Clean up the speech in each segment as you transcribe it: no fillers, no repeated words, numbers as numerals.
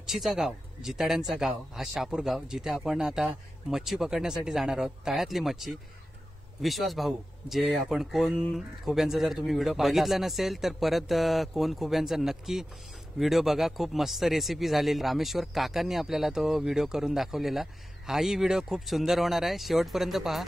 मच्छीचा गाव, जिताड्यांचा गाव, हा शापूर गाव, जिथे आपण आता मच्छी पकडण्यासाठी जाणार आहोत. तळ्यातली मच्छी. विश्वास भाऊ, जे आपण कोण खुब्यांचा जर तुम्ही व्हिडिओ बघितला नसेल तर परत कोण खुब्यांचा नक्की व्हिडिओ बघा. खूप मस्त रेसिपी झालेली. रामेश्वर काकांनी आपल्याला तो व्हिडिओ करून दाखवलेला. हाही व्हिडिओ खूप सुंदर होणार आहे, शेवटपर्यंत पहा.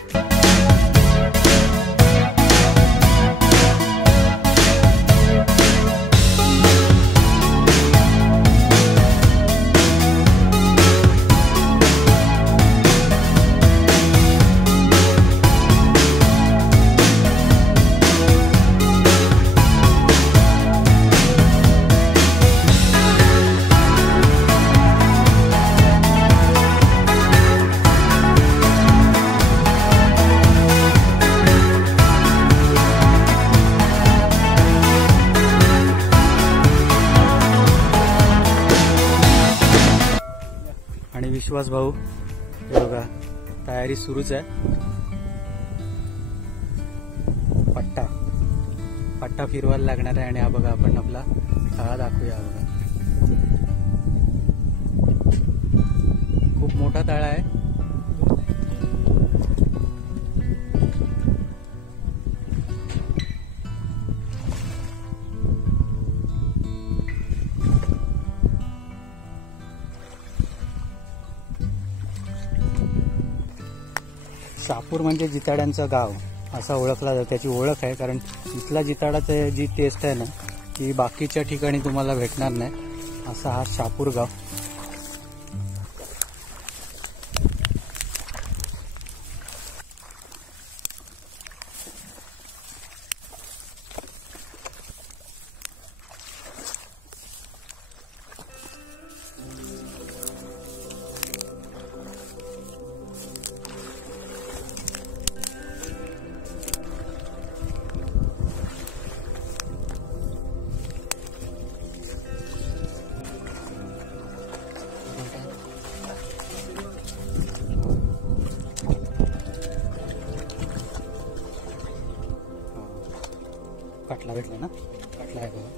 आणि विश्वास भाऊ, हे बघा तयारी सुरूच आहे. पट्टा फिरवायला लागणार आहे. आणि हा बघा आपण आपला तळा दाखवूया. बघा खूप मोठा तळा आहे. शापूर म्हणजे जिताड्यांचं गाव असा ओळखला जातो. त्याची ओळख आहे कारण इथला जिताडाचं जी टेस्ट आहे ना ती बाकीच्या ठिकाणी तुम्हाला भेटणार नाही. असा हा शापूर गाव. कटला भेटला ना, कटला आहे बघा.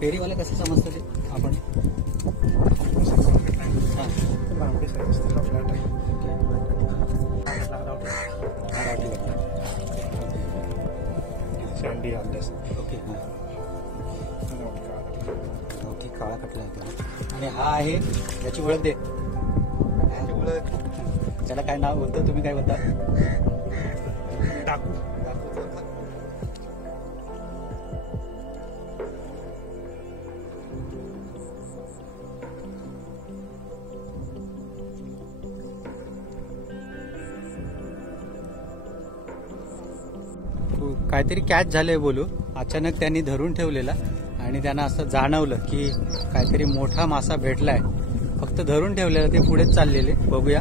फेरीवाले कसे समजतं ते आपण ओके. ओके, काळा कटला आहे. आणि हा आहे, याची ओळख दे. त्याला काय नाव बोलतं, तुम्ही काय बोलता? काहीतरी कॅच झालंय बोलू. अचानक त्यांनी धरून ठेवलेला आणि त्यांना असं जाणवलं की काहीतरी मोठा मासा भेटलाय. फक्त धरून ठेवलेला, ते पुढेच चाललेले. बघूया.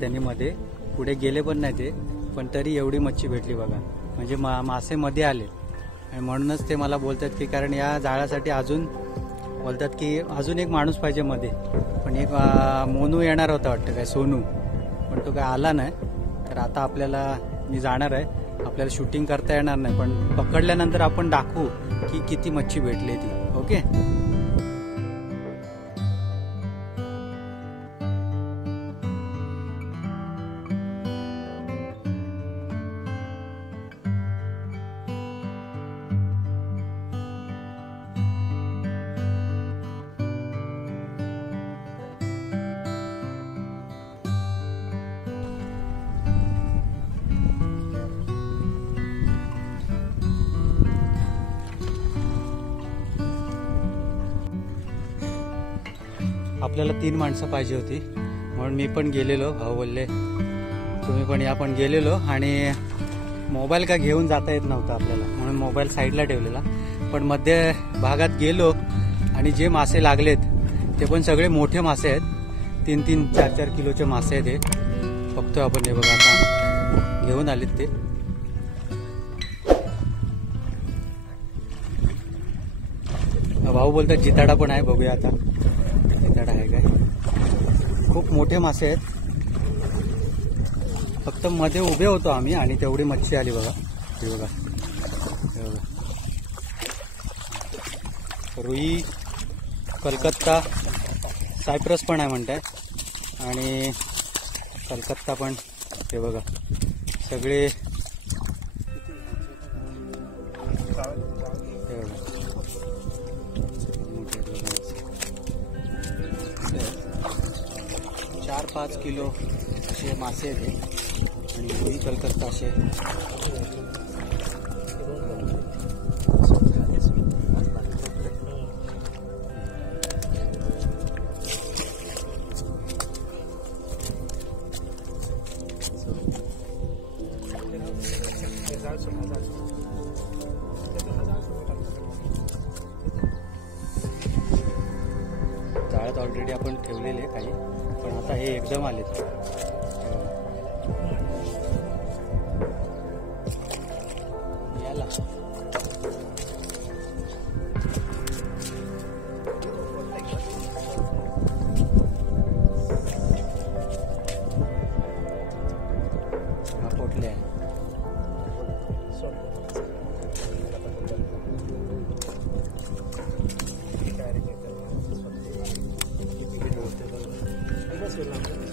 त्यांनी मध्ये पुढे गेले पण नाही ते, पण तरी एवढी मच्छी भेटली बघा. म्हणजे मासे मध्ये आले. आणि म्हणूनच ते मला बोलतात की कारण या जाळ्यासाठी अजून बोलतात की अजून एक माणूस पाहिजे मध्ये. पण एक मोनू येणार होता वाटतं, काय सोनू, पण तो काय आला नाही. तर आता आपल्याला मी जाणार आहे. आपल्याला शूटिंग करता येणार नाही, पण पकडल्यानंतर आपण दाखवू की किती मच्छी भेटली ती. ओके. आपल्याला 3 माणसं पाहिजे होती, म्हणून मी पण गेलेलो. भाऊ बोलले तुम्ही पण या, पण गेलेलो. आणि मोबाईल का घेऊन जाता येत नव्हता आपल्याला, म्हणून मोबाईल साईडला ठेवलेला. पण मध्य भागात गेलो आणि जे मासे लागलेत ते पण सगळे मोठे मासे आहेत. 3-3, 4-4 किलोचे मासे आहेत. हे बघतोय आपण. हे बघा आता घेऊन आलेत ते. भाऊ बोलतात जिताडा पण आहे. बघूया आता जिताडा आहे काय. खूप मोठे मासे आहेत. फक्त मध्ये उभे होतो आम्ही आणि तेवढी मच्छी आली बघा. हे बघा, हे बघा, रुई, कलकत्ता, सायप्रस पण आहे म्हणताय आणि कलकत्ता पण. हे बघा सगळे, हे बघा 4-5 किलो असे मासे आहेत आणि रुई, कलकत्ता असे. जाळ्यात ऑलरेडी आपण ठेवलेले काही, पण आता हे एकदम आलेत. याला हा पोटले आहे.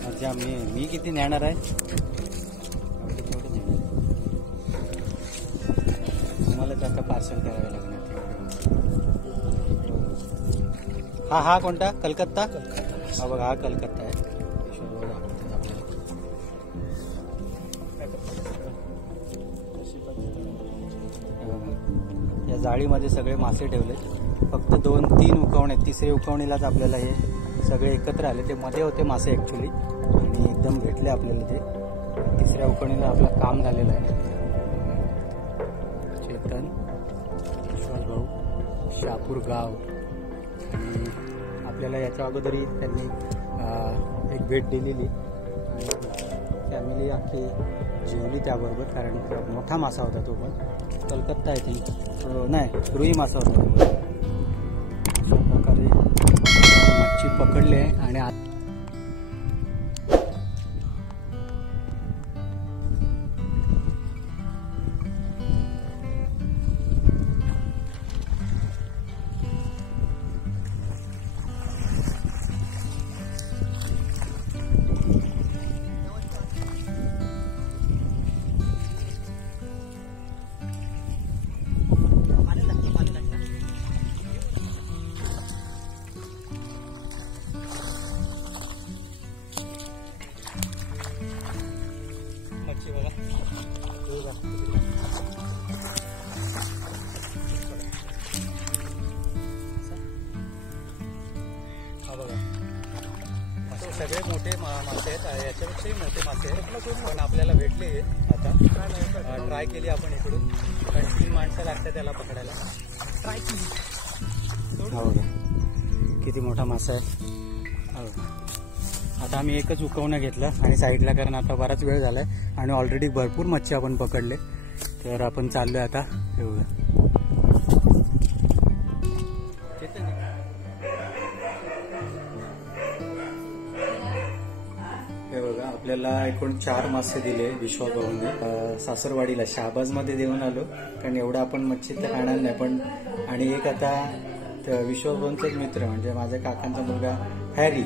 अच्छा, मी किती नेणार आहे? तुम्हालाच आता पार्सल करावं लागणार. हा कोणता? कलकत्ता. हा बघा, हा कलकत्ता आहे. या जाळीमध्ये सगळे मासे ठेवले. फक्त 2-3 उकवणे, तिसरे उकवणीलाच आपल्याला हे सगळे एकत्र आले. ते मध्ये होते मासे ऍक्च्युली आणि एकदम भेटले आपल्याला ते. तिसऱ्या उकवणीला आपलं काम झालेलं आहे. चेतन, विश्वास भाऊ, शापूर गाव. आणि आपल्याला याच्या अगोदरही त्यांनी एक भेट दिलेली आणि फॅमिली अख्खी जेवली त्याबरोबर, कारण मोठा मासा होता तो पण. कलकत्ता आहे ती, नाही रुई मासा होता. अशा प्रकारे मच्छी पकडले आणि सगळे मोठे मासे आहेत. याच्यापेक्षाही मोठे मासे आहेत पण आपल्याला भेटले आता. ट्राय केली आपण इकडून, कारण 3 माणसं लागतात त्याला पकडायला. ट्राय केली. हो बघा किती मोठा मासा आहे. हो, आता आम्ही एकच उकवणं घेतलं आणि साईडला, कारण आता बराच वेळ झालाय आणि ऑलरेडी भरपूर मच्छी आपण पकडले. तर आपण चाललोय आता. हे बघा, हे बघा आपल्याला एकूण 4 मासे दिले विश्वास भाऊने. सासरवाडीला शहाबाजमध्ये देऊन आलो, कारण एवढं आपण मच्छी तर खाणार नाही. पण आणि एक आता विश्वास भाऊंचाच मित्र म्हणजे माझ्या काकांचा मुलगा हॅरी,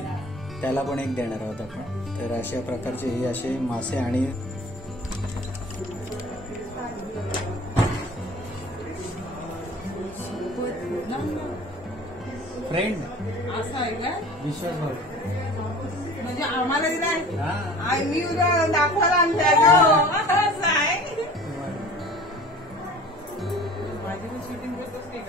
त्याला पण एक देणार आहोत आपण. तर अशा प्रकारचे हे असे मासे. आणि फ्रेंड विश्वास भाऊ म्हणजे आम्हाला दिलाय, मी दाखवायला आमच्या माझी शूटिंग करतोस काय.